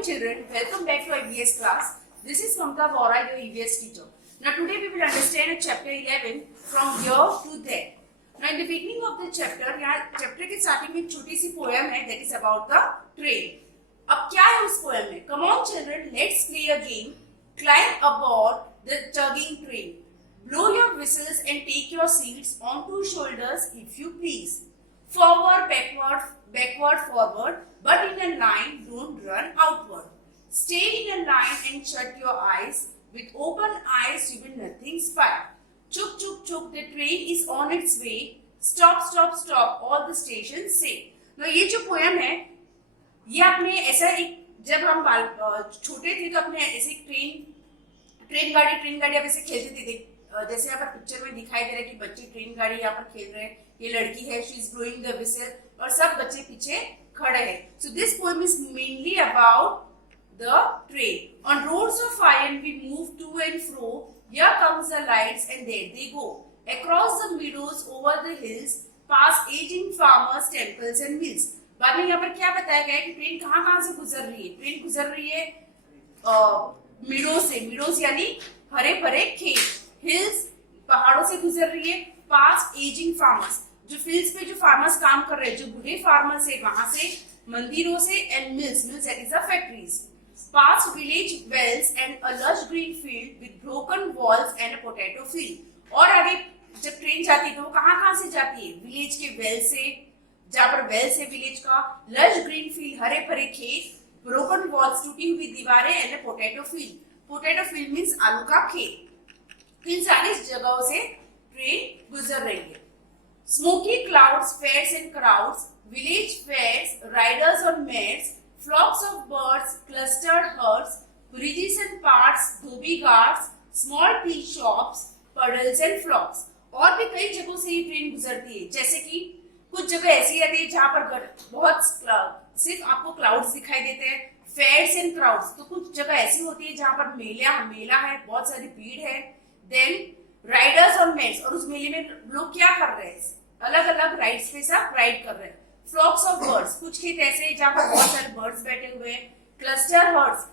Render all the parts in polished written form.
morning children, welcome back to our EVS class. This is Mamta Vora, your EVS teacher. Now today we will understand chapter 11 from here to there. Now in the beginning of the chapter, यहाँ chapter के starting में एक छोटी सी poem है that is about the train. अब क्या है उस poem में? Come on children, let's play a game. Climb aboard the tugging train. Blow your whistles and take your seats on two shoulders if you please. Forward, backward, forward, but in a line, don't run outward. Stay in a line and shut your eyes. With open eyes, you will nothing spy. Chuk, chuk, chuk, the train is on its way. Stop, stop, stop, all the stations say. Now, ये जो poem है, ये आपने ऐसा एक जब हम छोटे थे तो अपने ऐसे ट्रेन गाड़ी आप ऐसे खेलते थे जैसे यहाँ पर पिक्चर में दिखाई दे रहा है कि बच्चे ट्रेन गाड़ी यहाँ पर खेल रहे हैं, ये लड़की है, she is blowing the whistle और सब बच्चे पीछे खड़े हैं. So this poem is mainly about the train. On roads of iron we move to and fro. Here comes the lights and there they go. Across the meadows, over the hills, past aging farmers, temples and mills. बाद में यहाँ पर क्या बताया गया है कि train कहाँ से गुजर रही है? ट्रेन गुजर रही है मिडोज यानी हरे भरे खेत. हिल्स पहाड़ों से गुजर रही है. पास्ट एजिंग फार्मर्स, जो फील्ड्स पे जो फार्मर्स काम कर रहे हैं, जो बूढ़े फार्मर्स है वहां से, मंदिरों से. And mills that is the factories. Past village wells and a lush green field with broken walls and a potato field. और आगे जब ट्रेन जाती है तो वो कहाँ से जाती है? विलेज के वेल से, जहाँ पर वेल से विलेज का, लश ग्रीन फील्ड हरे भरे खेत, ब्रोकन वॉल्स टूटी हुई दीवारें and a potato field. Potato field means आलू का खेत. इन सारी जगहों से ट्रेन गुजर रही है. Smoky clouds, fairs and crowds, village fairs, riders on mares, flocks of birds, clustered herds, bridges and paths, dhobi ghats, small tea shops, puddles and flocks. और भी कई जगहों से ये ट्रेन गुजरती है. जैसे कि कुछ जगह ऐसी आती है जहाँ पर बहुत सिर्फ आपको क्लाउड्स दिखाई देते हैं. फेयर्स एंड क्राउड्स, तो कुछ जगह ऐसी होती है जहाँ पर मेला है, बहुत सारी भीड़ है. देन राइडर्स और मेयर्स, और उस मेले में लोग क्या कर रहे हैं? अलग अलग राइड्स पे सब राइड कर रहे हैं. फ्लॉक्स ऑफ बर्ड्स, कुछ खेत ऐसे हैं जहाँ पर बहुत सारे बर्ड्स बैठे हुए हैं. क्लस्टर हर्ड्स,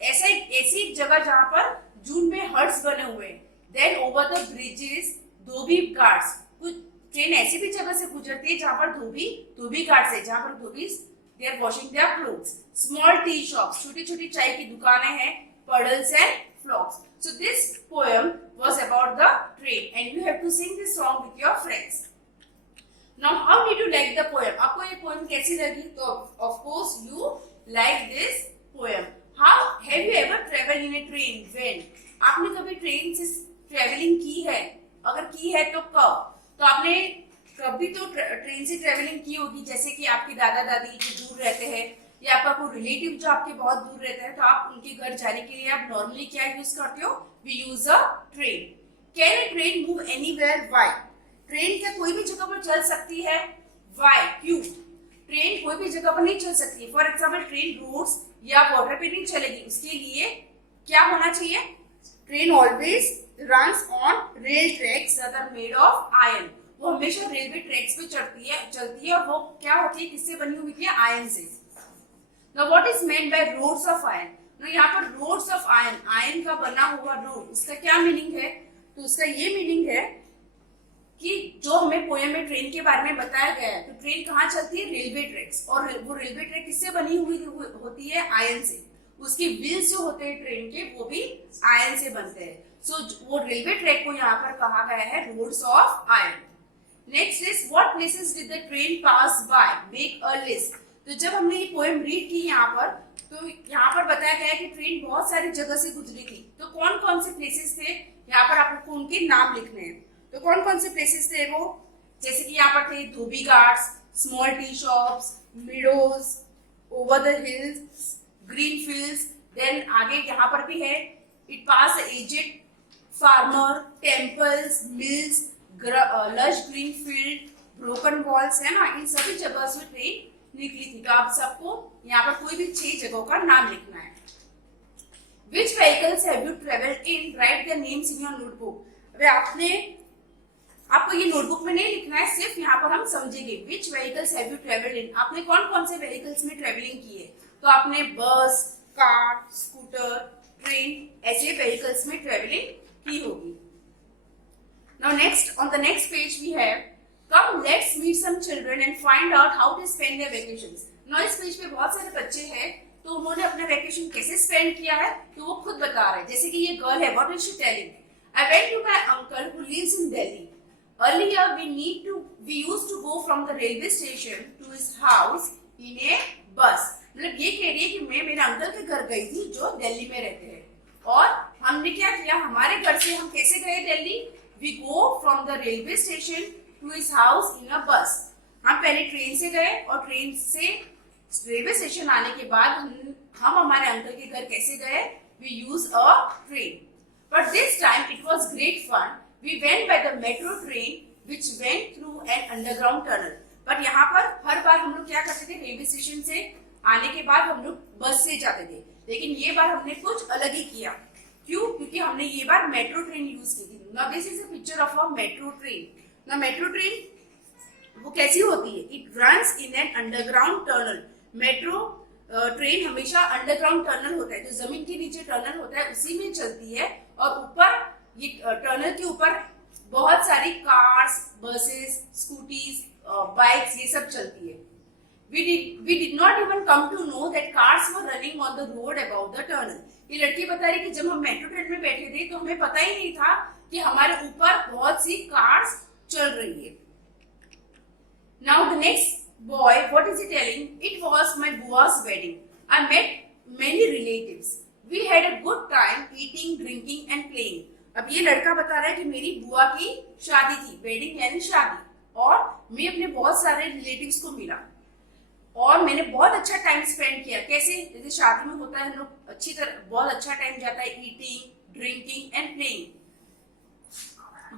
ऐसी जगह जहाँ पर झुंड में हर्ड्स बने हुए हैं. देन ओवर द ब्रिजेस, धोबी घाट्स, कुछ ट्रेन ऐसी भी जगह से गुजरती है जहाँ पर धोबी घाट्स है, जहाँ पर dhobis they are washing their clothes. Small tea shops, छोटी छोटी चाय की दुकानें हैं. Puddles and flocks. So this poem was about the train and you have to sing this song with your friends. Now, how did you like the poem? आपको ये poem कैसी लगी? तो of course you like this poem. How have you ever traveled in a train? When? आपने कभी train से travelling की है? अगर की है तो कब? तो आपने कभी तो ट्रेन से ट्रेवलिंग की होगी, जैसे कि आपके दादा दादी जो दूर रहते हैं या आपका कोई रिलेटिव जो आपके बहुत दूर रहता है, तो आप उनके घर जाने के लिए आप नॉर्मली क्या यूज करते हो? We use a train. Can a train move anywhere? Why? Train क्या कोई भी जगह पर चल सकती है? Why? क्यों? ट्रेन कोई भी जगह पर नहीं चल सकती. फॉर एग्जाम्पल ट्रेन रोड्स या वाटर पे नहीं चलेगी. उसके लिए क्या होना चाहिए? Train always runs on rail tracks that are made of iron. वो हमेशा रेलवे ट्रैक्स पे चलती है और वो क्या होती है? किससे बनी हुई है? आयरन से. Now what is meant by roads of iron? ना यहाँ पर रोड्स ऑफ आयरन का बना हुआ रोड, उसका क्या मीनिंग है? तो उसका ये मीनिंग है कि जो हमें पोएम में ट्रेन के बारे में बताया गया है, तो ट्रेन कहाँ चलती है? Railway tracks. और वो रेलवे ट्रैक किससे बनी हुई होती है? आयरन से. उसके व्हील्स जो होते हैं ट्रेन के, वो भी आयरन से बनते हैं. सो वो रेलवे ट्रैक को यहाँ पर कहा गया है roads of iron. Next is what places did the train pass by? Make a list. तो जब हमने ये पोएम रीड की यहाँ पर, तो यहाँ पर बताया गया है कि ट्रेन बहुत सारी जगह से गुजरी थी. तो कौन कौन से प्लेसेस थे? यहाँ पर आपको उनके नाम लिखने हैं. तो कौन कौन से प्लेसेस थे वो? जैसे कि यहाँ पर थे dhobi ghats, small tea shops, meadows, over the hills, green fields. Then आगे यहाँ पर भी है it past aged farmer, temples, mills, lush green field, broken walls, है ना. इन सभी जगह से ट्रेन निकली थी. तो आप सबको यहाँ पर कोई भी 6 जगहों का नाम लिखना है. Which vehicles have you traveled in? Write their names in your notebook. अब आपको ये नोटबुक में नहीं लिखना है, सिर्फ यहाँ पर हम समझेंगे. Which vehicles have you traveled in? आपने कौन कौन से व्हीकल्स में ट्रेवलिंग की है? तो आपने बस, कार, स्कूटर, ट्रेन ऐसे व्हीकल्स में ट्रेवलिंग की होगी। Now next, on the next page we have, come let's meet some children and find out how to spend their vacations. Now इस पेज पे बहुत सारे बच्चे हैं, तो उन्होंने अपना वेकेशन कैसे स्पेंड किया है तो वो खुद बता रहे हैं। जैसे कि ये गर्ल है, what is she telling? I went to my uncle who lives in Delhi. Earlier we used to go from the railway station to his house in a bus. मतलब ये कह रही है कि मैं मेरे अंकल के घर गई थी जो दिल्ली में रहते हैं, और हमने क्या किया, हमारे घर से हम कैसे गए Delhi? We go from the railway station to his house in a bus. हम पहले ट्रेन से गए और ट्रेन से रेलवे स्टेशन आने के बाद हम हमारे अंकल के घर कैसे गए? We use a train. But this time it was great fun. We went by the metro train which went through an underground tunnel. But यहाँ पर हर बार हम लोग क्या करते थे, रेलवे स्टेशन से आने के बाद हम लोग बस से जाते थे, लेकिन ये बार हमने कुछ अलग ही किया। क्यों? क्योंकि हमने ये बार मेट्रो ट्रेन यूज की थी। Now this is a picture of a metro train. Now metro train वो कैसी होती है? It runs in an underground tunnel. Metro train हमेशा अंडरग्राउंड टनल होता है, जो जमीन के नीचे टनल होता है उसी में चलती है, और ऊपर ये टनल के ऊपर बहुत सारी कार्स, बसेस, स्कूटीज, बाइक्स ये सब चलती है। We did not even come to know that cars were running on the road above the tunnel. ये लड़की बता रही कि जब हम मेट्रो ट्रेन में बैठे थे तो हमें पता ही नहीं था कि हमारे ऊपर बहुत सी कार्स चल रही है। Now the next boy, what is he telling? It was my bua's wedding. I met many relatives. We had a good time eating, drinking and playing. अब ये लड़का बता रहा है कि मेरी बुआ की शादी थी, वेडिंग यानी शादी, और मैं अपने बहुत सारे रिलेटिव्स को मिला और मैंने बहुत अच्छा टाइम स्पेंड किया। कैसे? जैसे शादी में होता है, हम लोग अच्छी तरह बहुत अच्छा टाइम जाता है, ईटिंग, ड्रिंकिंग एंड प्लेइंग।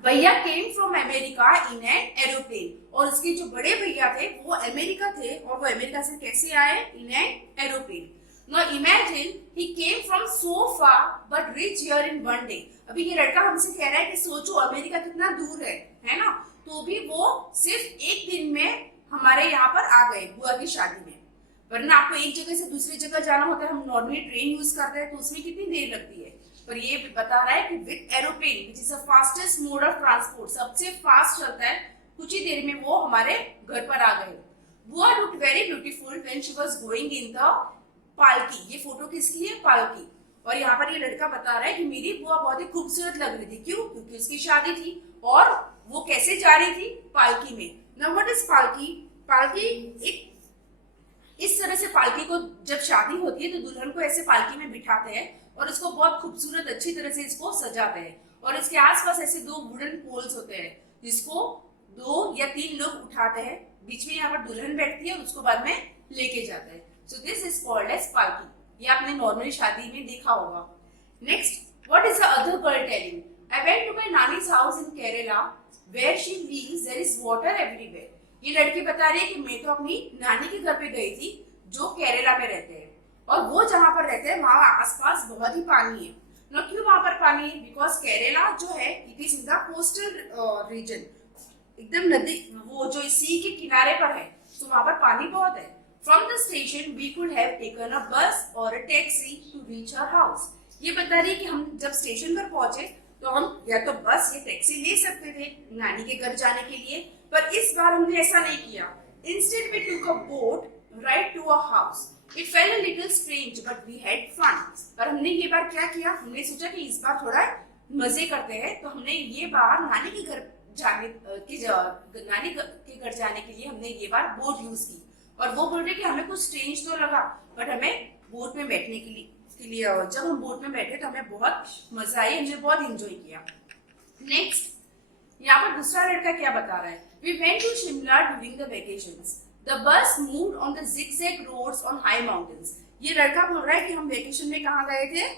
भैया came from America in an aeroplane, और उसके जो बड़े भैया थे वो अमेरिका थे, और वो अमेरिका से कैसे आए? इन an aeroplane. Now imagine he came from so far but reach here in one day. अभी ये लड़का हमसे कह रहा है कि सोचो अमेरिका कितना दूर है ना, तो भी वो सिर्फ एक दिन में हमारे यहाँ पर आ गए बुआ की शादी में। वरना आपको एक जगह से दूसरी जगह जाना होता है, हम नॉर्मली ट्रेन यूज करते हैं तो उसमें कितनी देर लगती है, पर ये बता रहा है कि with aeroplane which is the fastest mode of transport, सबसे फास्ट चलता है, कुछ ही देर में वो हमारे घर पर आ गए। बुआ looked very beautiful when she was going in the पालकी। ये फोटो किसकी है? पालकी। और यहाँ पर ये लड़का बता रहा है कि मेरी बुआ बहुत ही खूबसूरत लग रही थी। क्यों? क्योंकि उसकी शादी थी, और वो कैसे जा रही थी? पालकी में। नाउ व्हाट इज पालकी? पालकी एक इस तरह से, पालकी को जब शादी होती है तो दुल्हन को ऐसे पालकी में बिठाते हैं और इसको बहुत खूबसूरत अच्छी तरह से इसको सजाते हैं, और इसके आसपास ऐसे दो वुडन पोल्स होते हैं जिसको 2 या 3 लोग उठाते हैं, बीच में यहाँ पर दुल्हन बैठती है और उसको बाद में लेके जाते हैं। So this is called as palki. ये आपने नॉर्मली शादी में देखा होगा। Next, what is the other girl telling? I went to my nani's house in Kerala where she lives, there is water everywhere. ये लड़की बता रही है कि मैं तो अपनी नानी के घर पे गई थी जो केरला में रहते हैं, और वो जहां पर रहते हैं वहां आसपास बहुत ही पानी है ना। क्यों वहां पर पानी है? बिकॉज केरला जो है it is in the coastal region, एकदम नदी, वो जो सी के किनारे पर है, तो वहां पर पानी बहुत है। From the station we could have taken a bus और a taxi to reach our house. ये बता रही है कि हम जब स्टेशन पर पहुंचे तो हम या तो बस या टैक्सी ले सकते थे नानी के घर जाने के लिए, पर इस बार हमने ऐसा नहीं किया। Instead we took a boat ride to a house. It felt a little strange but we had fun. पर हमने ये बार क्या किया? हमने सोचा कि इस बार थोड़ा मजे करते हैं, तो हमने ये बार नानी के घर जाने के लिए हमने ये बार बोट यूज की। और वो बोल रहे कि हमें कुछ स्ट्रेंज तो लगा, बट हमें बोट में बैठने के लिए जब हम बोट में बैठे तो हमें बहुत मजा आई, हमने बहुत एंजॉय किया। नेक्स्ट, यहाँ पर दूसरा लड़का क्या बता रहा है? We went to Shimla during the vacations. The bus moved on the zigzag roads on high mountains. ये लड़का बोल रहा है कि हम वेकेशन में कहाँ गए थे?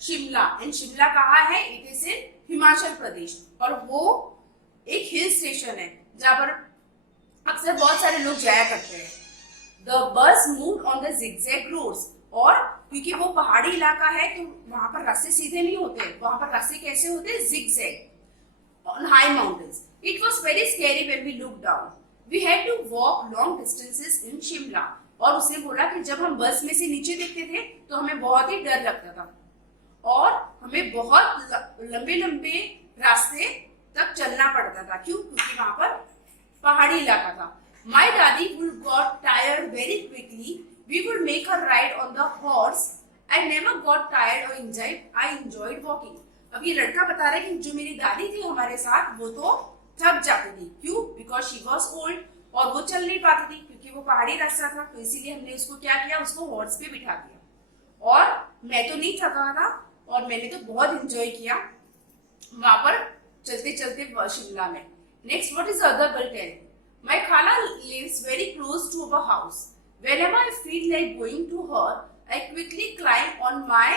शिमला। एंड शिमला कहाँ है? It is in Himachal Pradesh, और वो एक हिल स्टेशन है जहाँ पर अक्सर बहुत सारे लोग जाया करते हैं। The bus moved on the zigzag roads, और क्योंकि वो पहाड़ी इलाका है तो वहां पर रास्ते सीधे नहीं होते, वहां पर रास्ते कैसे होते हैं? zigzag on high mountains. It was very scary when we looked down. We had to walk long distances in Shimla. और उसने बोला कि जब हम बस में से नीचे देखते थे तो हमें बहुत ही डर लगता था और हमें बहुत लंबे लंबे रास्ते तक चलना पड़ता था। क्यों? क्योंकि वहां पर पहाड़ी इलाका था। My dadi would got tired very quickly, we would make her ride on the horse, I never got tired और आई एंजॉयड वॉकिंग। अब ये लड़का बता रहा है कि जो मेरी दादी थी हमारे साथ वो तो थक जाती थी। क्यों? बिकॉज शी वॉज ओल्ड, और वो चल नहीं पाती थी क्योंकि वो पहाड़ी रास्ता था। तो इसीलिए हमने उसको क्या किया, उसको हॉर्स पे बिठा दिया। और मैं तो नहीं थका था और मैंने तो बहुत एंजॉय किया वहां पर चलते चलते शिमला में। Next, what is the other girl telling? My khala lives very close to our house, whenever I feel like going to her, I quickly climb on my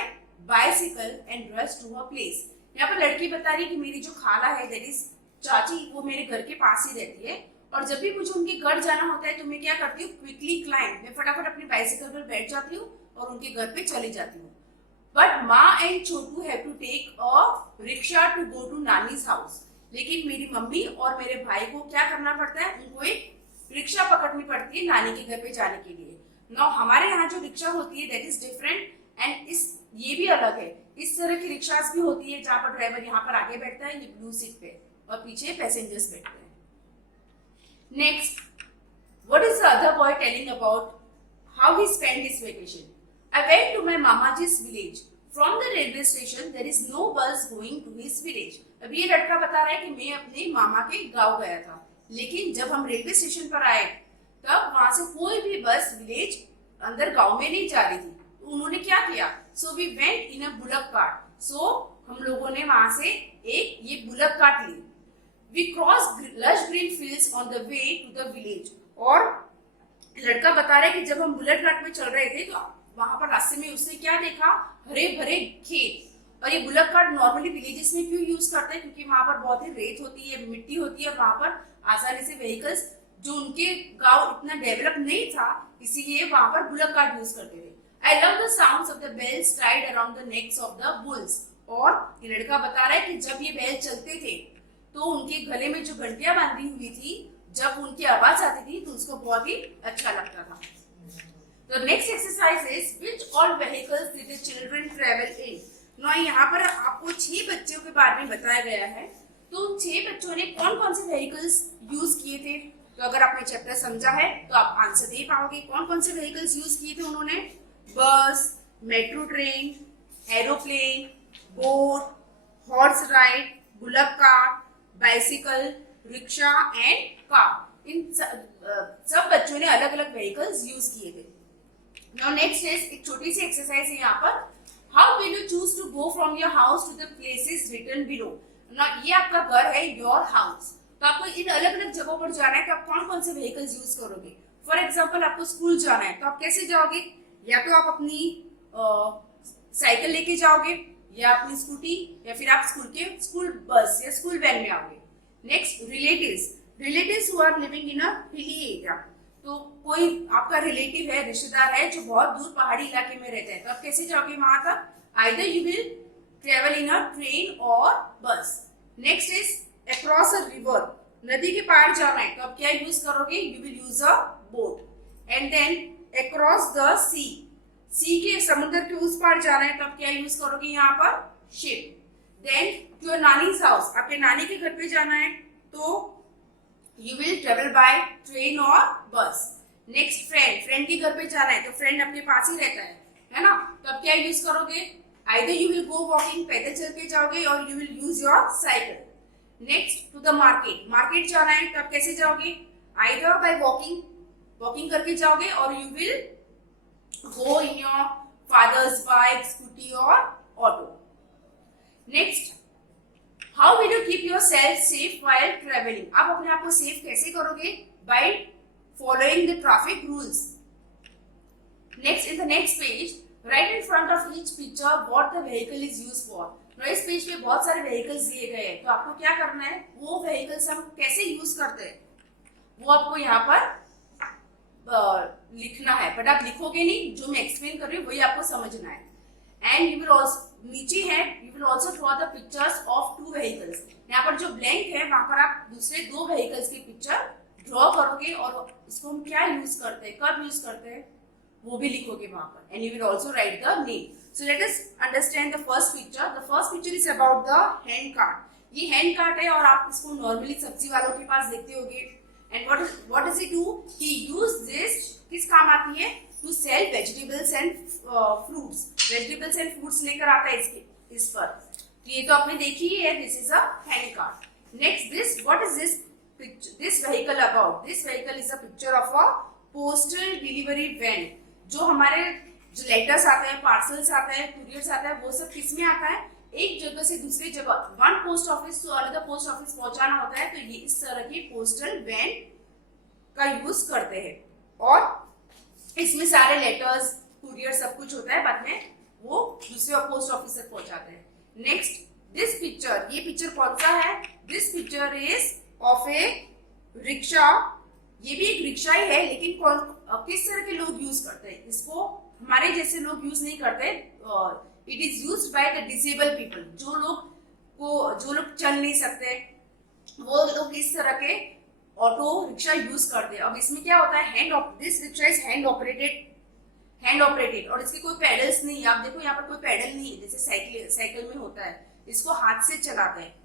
bicycle and rush to her place. यहाँ पर लड़की बता रही है कि मेरी जो खाला है, दैट इज चाची, वो मेरे घर के पास ही रहती है और जब भी मुझे उनके घर जाना होता है तो मैं क्या करती हूँ, क्विकली क्लाइंब, मैं फटाफट अपनी बाइसिकल पर बैठ जाती हूँ और उनके घर पे चली जाती हूँ। But maa and Chhotu have to take a rickshaw to go to nani's house. लेकिन मेरी मम्मी और मेरे भाई को क्या करना पड़ता है, उनको एक रिक्शा पकड़नी पड़ती है नानी के घर पे जाने के लिए। नाउ हमारे यहाँ जो रिक्शा होती है दैट इज डिफरेंट एंड ये भी अलग है। इस तरह की रिक्शास भी होती है जहाँ पर ड्राइवर यहाँ पर आगे बैठता है, ये ब्लू सीट पे, और पीछे पैसेंजर्स बैठते हैं। Next, what is the other boy telling about how he spend his vacation? I went to my मामाजी's village, from the railway station there is no bus going to his village. अब ये लड़का बता रहा है कि मैं अपने मामा के गाँव गया था, लेकिन जब हम रेलवे स्टेशन पर आए तब वहां से कोई भी बस विलेज अंदर गांव में नहीं जा रही थी। तो उन्होंने क्या किया, so we went in a bullock cart, so हम लोगों ने वहां से एक ये बुलक कार्ट ली। We cross lush green fields on the way to the village. और लड़का बता रहा है कि जब हम बुलक कार्ट में चल रहे थे तो वहां पर रास्ते में उसने क्या देखा, हरे भरे खेत। और ये बुलक कार्ट नॉर्मली विलेजेस में क्यों यूज करते हैं, क्योंकि वहां पर बहुत ही रेत होती है, मिट्टी होती है, और वहां पर आसानी से व्हीकल्स, जो उनके गांव इतना डेवलप नहीं था इसीलिए वहां पर बुलक कार्ट यूज करते थे। I love the sounds of the bells tied around the necks of the bulls. और ये लड़का बता रहा है कि जब ये बैल चलते थे तो उनके गले में जो घंटियां बांधी हुई थी, जब उनकी आवाज आती थी तो उसको बहुत ही अच्छा लगता था। The next exercise is which all vehicles did the children travel in? ना यहाँ पर आपको 6 बच्चों के बारे में बताया गया है। तो उन 6 बच्चों ने कौन कौन से व्हीकल्स यूज किए थे? तो अगर आपने चैप्टर समझा है तो आप आंसर दे पाओगे। कौन कौन से व्हीकल्स यूज किए थे उन्होंने? Bus, metro train, aeroplane, boat, horse ride, bullock cart, bicycle, rickshaw and car. इन सब बच्चों ने अलग अलग व्हीकल्स यूज किए थे। Now next is एक छोटी सी एक्सरसाइज है यहाँ पर। How will you choose to go from your house to the places written below? Now ये आपका घर है, your house। तो आपको इन अलग अलग जगहों पर जाना है तो आप कौन कौन से व्हीकल्स यूज करोगे? फॉर एग्जाम्पल आपको स्कूल जाना है तो आप कैसे जाओगे? या तो आप अपनी साइकिल लेके जाओगे, या अपनी स्कूटी, या फिर आप स्कूल बस या स्कूल वैन में आओगे। Next, relatives who are living in a hilly area. तो कोई आपका रिलेटिव है, रिश्तेदार है जो बहुत दूर पहाड़ी इलाके में रहता है तो आप कैसे जाओगे वहां तक? Either you will travel in a train और बस। Next is across a river, नदी के पार जाना है तो आप क्या यूज करोगे? You will use a boat. And then across the sea के समुद्र के उस पार जाना है तो आप क्या यूज करोगे यहाँ पर? Ship. Then to your nani's house, आपके नानी के घर पे जाना है तो You will travel by train or bus. Next, friend के घर पे जाना है तो फ्रेंड अपने पास ही रहता है ना? तो अब क्या यूज करोगे? Either you will go walking, पैदल चल के जाओगे, और you will use your cycle. Next, to the market जाना है तो आप कैसे जाओगे? Either by walking करके जाओगे, और you will go in your father's bike, scooty or auto. Next, How will you keep yourself safe while traveling? आप अपने आप को सेफ कैसे करोगे? By following the traffic rules. Next, in the next page, write in front of each picture what the vehicle is used for. Now इस page पे बहुत सारे vehicles दिए गए हैं तो आपको क्या करना है, वो vehicles हम कैसे यूज करते हैं वो आपको यहाँ पर लिखना है। बट आप लिखोगे नहीं, जो मैं एक्सप्लेन कर रही हूँ वही आपको समझना है। एंड यू विल ऑल्सो, नीचे है, you will also draw the pictures of 2 vehicles. यहाँ पर जो ब्लैंक है वहां पर आप दूसरे 2 व्हीकल्स की पिक्चर ड्रॉ करोगे और इसको इसको हम क्या यूज करते हैं, कब यूज करते हैं, वो भी लिखोगे वहां पर, and you will also right the name. So let us understand the first picture. The first picture is about the hand cart. ये हैंड कार्ट है और आप इसको नॉर्मली सब्जी वालों के पास देखते होगे. And what does he do, he use this, किस काम आती है, to sell vegetables and fruits. Vegetables and fruits लेकर आता है इस पर. ये तो आपने देखी ही है. This is a hand cart. Next this, what is this picture, this vehicle about, this vehicle is a picture of a postal delivery van. जो हमारे जो लेटर्स आते हैं, पार्सल्स आते हैं, कुरियर्स आता है, वो सब किस में आता है, एक जगह से दूसरी जगह, one post office to another post office पहुंचाना होता है. तो ये इस तरह की पोस्टल वैन का यूज करते हैं और इसमें सारे लेटर्स, कुरियर सब कुछ होता है, बाद में वो दूसरे पोस्ट ऑफिस तक पहुंचाते हैं. नेक्स्ट दिस पिक्चर, ये पिक्चर कौन सा है, this picture is of A rickshaw. ये भी एक रिक्शा ही है, लेकिन किस तरह के लोग यूज करते हैं इसको, हमारे जैसे लोग यूज नहीं करते. It is used by the disable people. जो लोग चल नहीं सकते, वो लोग इस तरह के ऑटो रिक्शा यूज करते हैं. अब इसमें क्या होता है, this rickshaw is hand operated और इसके कोई पेडल्स नहीं है. आप देखो यहाँ पर कोई पेडल नहीं है, जैसे साइकिल में होता है. इसको हाथ से चलाते हैं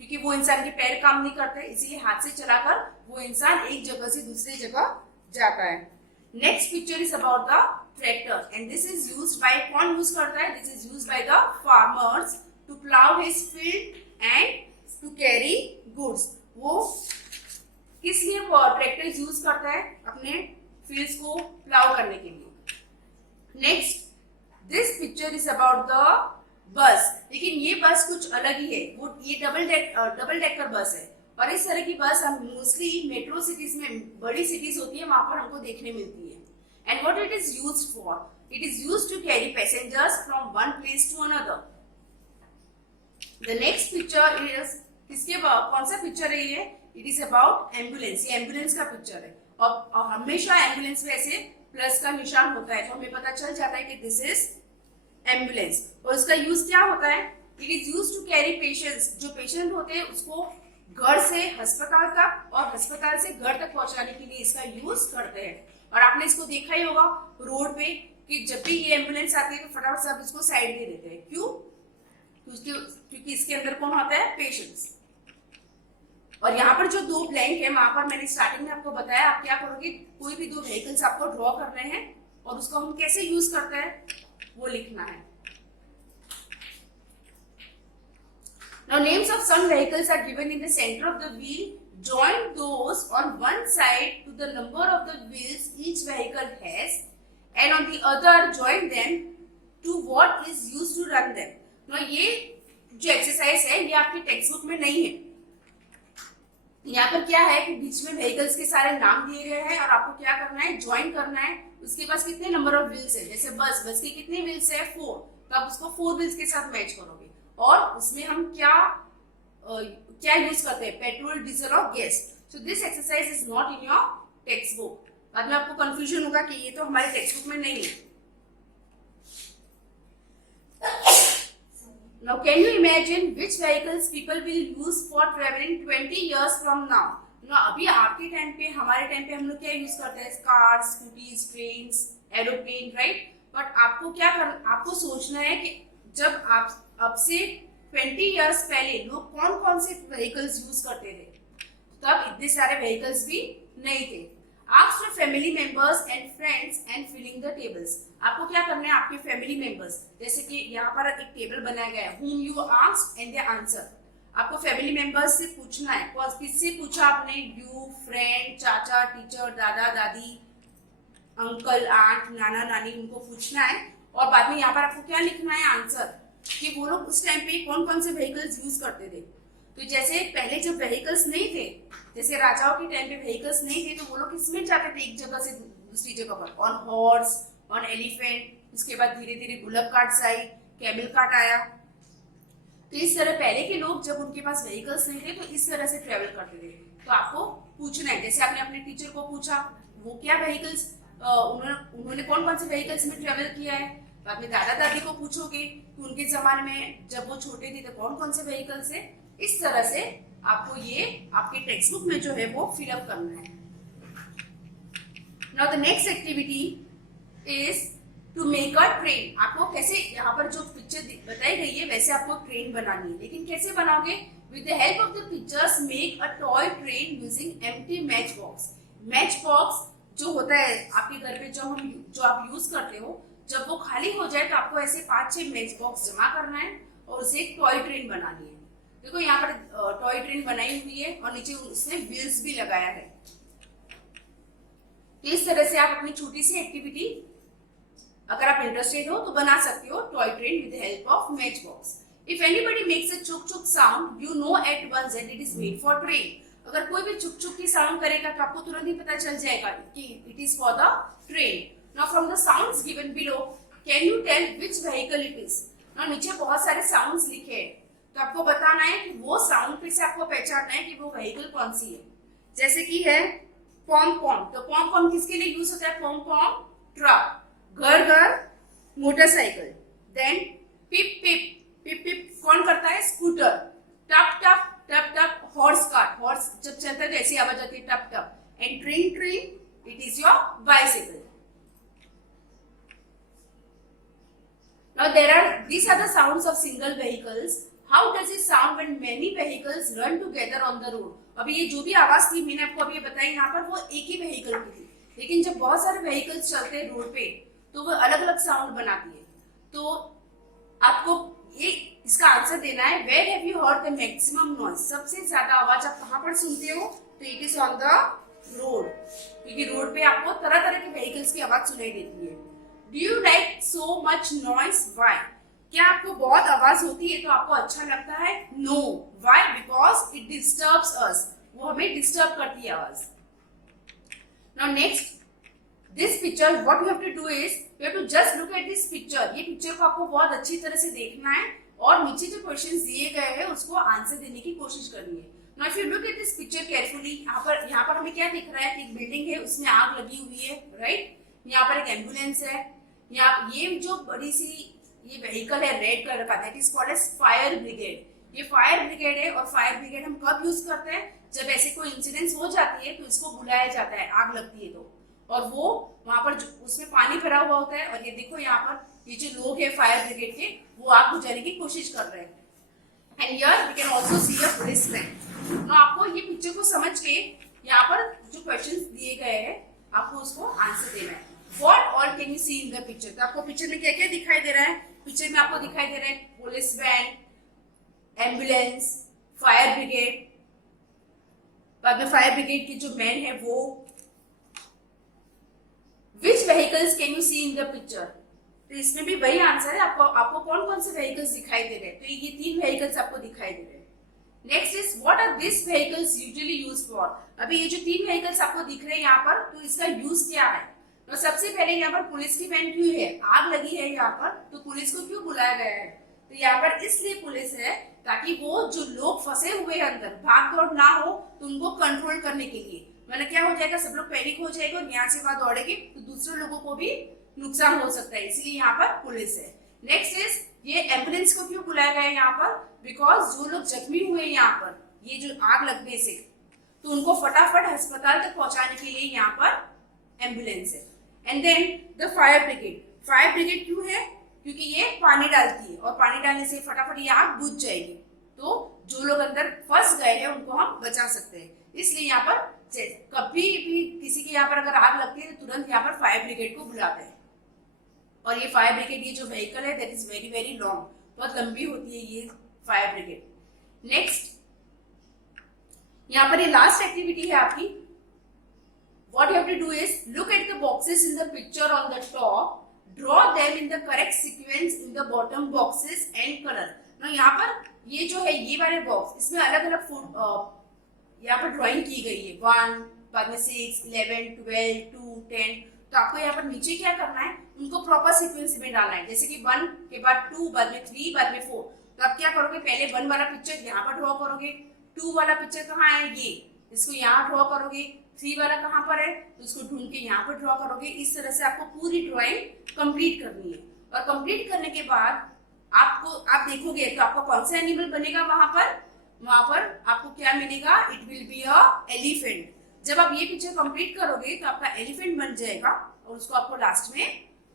क्योंकि वो इंसान के पैर काम नहीं करते, इसीलिए हाथ से चलाकर वो इंसान एक जगह से दूसरी जगह जाता है. Next picture is about the tractor and this is used by, कौन यूज करता है, this is used by the farmers to plough his field and to carry goods. वो किस लिए ट्रैक्टर यूज करता है, अपने फील्ड्स को प्लाउ करने के लिए. Next this picture is about the bus. लेकिन ये बस कुछ अलग ही है, वो ये डबल डेकर बस है. और इस तरह की बस हम मोस्टली मेट्रो सिटीज में, बड़ी सिटीज होती है, वहां पर हमको देखने मिलती है. And what it is used for, it is used to carry passengers from one place to another. The next picture is, किसके कौन सा पिक्चर है ये, इट इज अबाउट एम्बुलेंस. ये एम्बुलेंस का पिक्चर है और हमेशा एम्बुलेंस में ऐसे प्लस का निशान होता है, तो हमें पता चल जाता है कि दिस इज एम्बुलेंस. और इसका यूज क्या होता है, it is use to carry patients. जो पेशेंट होते हैं उसको घर से अस्पताल तक और अस्पताल से घर तक पहुंचाने के लिए इसका यूज करते हैं. और आपने इसको देखा ही होगा रोड पे कि जब भी ये एम्बुलेंस आती है तो फटाफट से आप इसको साइड दे देते हैं. क्यों, क्योंकि इसके अंदर कौन होता है, पेशेंट्स. और यहाँ पर जो दो ब्लैंक है, वहां पर मैंने स्टार्टिंग में आपको बताया, आप क्या करोगे, कोई भी दो व्हीकल्स आपको ड्रॉ करने हैं और उसको हम कैसे यूज करते हैं वो लिखना है. Now names of some vehicles are given in the center of the wheel. Join those on one side to the number of the wheels each vehicle has, and on the other join them to what is used to run them. Now ये जो exercise है ये आपकी text book में नहीं है. यहाँ पर क्या है कि बीच में व्हीकल्स के सारे नाम दिए गए हैं और आपको क्या करना है, ज्वाइन करना है. उसके पास कितने नंबर ऑफ व्हील्स है, जैसे बस के कितने व्हील्स है, 4. तो आप उसको 4 व्हील्स के साथ मैच करोगे. और उसमें हम क्या यूज करते हैं, पेट्रोल, डीजल और gas. So this exercise is not in your text book. बाद में आपको कंफ्यूजन होगा कि ये तो हमारे टेक्स्ट बुक में नहीं है. Now can you imagine which vehicles people will use for traveling 20 years from now? अभी आपके टाइम पे, हमारे टाइम पे हम लोग क्या यूज करते हैं, car, scooties, trains, aeroplane, right. But आपको सोचना है कि जब आप अब से 20 इयर्स पहले लोग कौन कौन से व्हीकल्स यूज करते थे, तब इतने सारे व्हीकल्स भी नहीं थे. Ask your family members and friends and filling the tables. आपको क्या करना है, आपके फैमिली मेंबर्स, जैसे कि यहाँ पर एक टेबल बनाया गया है, whom you asked and their answer. आपको फैमिली मेंबर्स से पूछना है, किससे पूछा आपने, यू, फ्रेंड, चाचा, टीचर, दादा, दादी, अंकल, आंट, नाना, नानी, उनको पूछना है. और बाद में यहाँ पर आपको क्या लिखना है, आंसर, कि वो लोग उस टाइम पे कौन कौन से व्हीकल्स यूज करते थे. तो जैसे पहले जब व्हीकल्स नहीं थे, जैसे राजाओं के टाइम पे व्हीकल्स नहीं थे, तो वो लोग किसमें जाते थे, एक जगह से दूसरी जगह पर, ऑन हॉर्स, ऑन एलिफेंट. उसके बाद धीरे धीरे गुलब कार्ट्स आई, कैमल कार्ट आया. तो इस तरह पहले के लोग जब उनके पास व्हीकल्स नहीं थे तो इस तरह से ट्रेवल करते थे. तो आपको पूछना है, जैसे आपने अपने टीचर को पूछा वो क्या व्हीकल्स, उन्होंने कौन कौन से व्हीकल्स में ट्रेवल किया है. बाद में दादा दादी को पूछोगे कि उनके जमाने में जब वो छोटे थे तो कौन कौन से व्हीकल्स है. इस तरह से आपको ये आपके टेक्स्ट बुक में जो है वो फिलअप करना है. Now the next activity is to make a train. आपको कैसे, यहाँ पर जो पिक्चर बताई गई है वैसे आपको ट्रेन बनानी है, लेकिन कैसे बनाओगे? With the help of the pictures make a toy train using empty match box. Match box जो होता है आपके घर पे जो आप यूज करते हो, जब वो खाली हो जाए तो आपको ऐसे 5-6 मैच बॉक्स जमा करना है और उसे एक टॉय ट्रेन बनानी है। देखो यहाँ पर टॉय ट्रेन बनाई हुई है और नीचे उसने व्हील्स भी लगाया है। तो इस तरह से आप अपनी छोटी सी एक्टिविटी, अगर आप इंटरेस्टेड हो तो बना सकते हो toy train with the help of match box. If anybody makes a chug chug sound you know at once that it is made for train. अगर कोई भी चुक चुक की साउंड करेगा तो आपको तुरंत ही पता चल जाएगा कि it is for the train. Now from the sounds given below can you tell which vehicle it is. Now नीचे बहुत सारे साउंड्स लिखे हैं, तो आपको बताना है कि वो साउंड पे से आपको पहचानना है कि वो व्हीकल कौन सी है। जैसे कि है पॉम पॉम, तो पॉम पॉम किसके लिए यूज होता है? पॉम पॉम ट्रक, घर घर मोटरसाइकिल। देन पिप पिप, पिप पिप कौन करता है? स्कूटर। टप टप, टप टप हॉर्स कार्ट, हॉर्स जब चलता है तो ऐसी आवाज आती है टप टप। And train train it is your bicycle. Now these are the sounds of single vehicles. How does it sound when many vehicles run together on the road? अभी ये जो भी आवाज थी मैंने आपको अभी बताई यहाँ पर, वो एक ही व्हीकल की थी, लेकिन जब बहुत सारे व्हीकल्स चलते हैं रोड पे तो वो अलग अलग साउंड बनाती है। तो आपको ये इसका आंसर देना है, where have you heard the maximum noise. सबसे ज्यादा आवाज आप कहाँ पर सुनते हो? तो it is on the road, क्योंकि रोड पे आपको तरह तरह के व्हीकल्स की आवाज सुनाई देती है। Do you like so much noise? Why? क्या आपको बहुत आवाज होती है तो आपको अच्छा लगता है? No. Why? Because it disturbs us. वो हमें डिस्टर्ब करती है आवाज। Now next, this picture, what you have to do is you have to just look at this picture. ये पिक्चर को आपको बहुत अच्छी तरह से देखना है और नीचे जो क्वेश्चंस दिए गए हैं उसको आंसर देने की कोशिश करनी है। Now if you look at this picture carefully, यहाँ पर हमें क्या दिख रहा है कि एक बिल्डिंग है, उसमें आग लगी हुई है, राइट? यहाँ पर एक एम्बुलेंस है, यहाँ ये जो बड़ी सी ये व्हीकल है रेड कलर का, that is called as fire brigade. ये फायर ब्रिगेड है और फायर ब्रिगेड हम कब यूज करते हैं? जब ऐसे कोई इंसिडेंस हो जाती है तो इसको बुलाया जाता है, आग लगती है तो, और वो वहां पर उसमें पानी भरा हुआ होता है और ये देखो यहाँ पर ये जो लोग है फायर ब्रिगेड के वो आग बुझाने की कोशिश कर रहे हैं। And here we can also see a policeman. तो आपको ये पिक्चर को समझ के यहाँ पर जो क्वेश्चंस दिए गए हैं आपको उसको आंसर देना है। What all can you see in the picture? तो आपको पिक्चर में क्या क्या दिखाई दे रहा है? पिक्चर में आपको दिखाई दे रहा है police van, ambulance, fire brigade, बाद में फायर ब्रिगेड के जो मैन है वो। Which vehicles can you see in the picture? तो इसमें भी वही आंसर है। आपको कौन कौन से व्हीकल्स दिखाई दे रहे हैं? तो ये 3 व्हीकल्स आपको दिखाई दे रहे हैं। Next is what are this vehicles usually use for. अभी ये जो 3 व्हीकल्स आपको दिख रहे हैं यहाँ पर, तो इसका यूज क्या है? तो सबसे पहले यहाँ पर पुलिस की वैन क्यों है? आग लगी है यहाँ पर, तो पुलिस को क्यों बुलाया गया है? तो यहाँ पर इसलिए पुलिस है ताकि वो जो लोग फंसे हुए अंदर भाग दौड़ ना हो तो उनको कंट्रोल करने के लिए। मतलब क्या हो जाएगा, सब लोग पैनिक हो जाएंगे और यहाँ से वहां दौड़ेंगे तो दूसरे लोगों को भी नुकसान हो सकता है, इसलिए यहाँ पर पुलिस है। नेक्स्ट इज ये एम्बुलेंस को क्यों बुलाया गया है यहाँ पर? बिकॉज जो लोग जख्मी हुए हैं यहाँ पर ये जो आग लगने से, तो उनको फटाफट अस्पताल तक पहुंचाने के लिए यहाँ पर एम्बुलेंस है। And then the fire brigade. Fire brigade क्यों है? क्योंकि ये पानी डालती है और पानी डालने से फटाफट ये आग बुझ जाएगी, तो जो लोग अंदर फंस गए हैं उनको हम बचा सकते हैं। इसलिए यहाँ पर कभी भी किसी के यहाँ पर अगर आग लगती है तो तुरंत यहाँ पर फायर ब्रिगेड को बुलाते हैं। और ये फायर ब्रिगेड ये जो व्हीकल है that is very very long, बहुत लंबी होती है ये फायर ब्रिगेड। नेक्स्ट यहाँ पर ये लास्ट एक्टिविटी है आपकी। What you have to do is look at the boxes in the picture on the top, draw them in the correct sequence in the bottom boxes and color. Now यहाँ पर ये जो है ये वाले box, इसमें अलग अलग यहाँ पर ड्राइंग की गई है 1, बाद में 6, 11, 12, 2, 10। तो आपको यहाँ पर नीचे क्या करना है, उनको प्रॉपर सीक्वेंस में डालना है। जैसे कि 1 के बाद 2, बाद में 3, बाद में 4। तो आप क्या करोगे, पहले 1 वाला पिक्चर यहाँ पर ड्रॉ करोगे, 2 वाला पिक्चर कहाँ है ये, इसको यहाँ ड्रॉ करोगे, 3 वाला कहाँ पर है तो उसको ढूंढ के यहाँ पर ड्रॉ करोगे। इस तरह से आपको पूरी ड्राइंग कंप्लीट करनी है। और कंप्लीट करने के बाद आप देखोगे तो आपको कौन सा एनिमल बनेगा वहां पर आपको क्या मिलेगा, it will be a elephant. जब आप ये पिक्चर कंप्लीट करोगे तो आपका एलिफेंट बन जाएगा और उसको आपको लास्ट में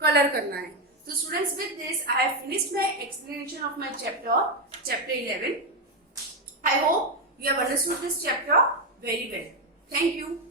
कलर करना है। तो students, with this I have finished my explanation of my chapter 11. I hope you have understood this chapter very well. Thank you.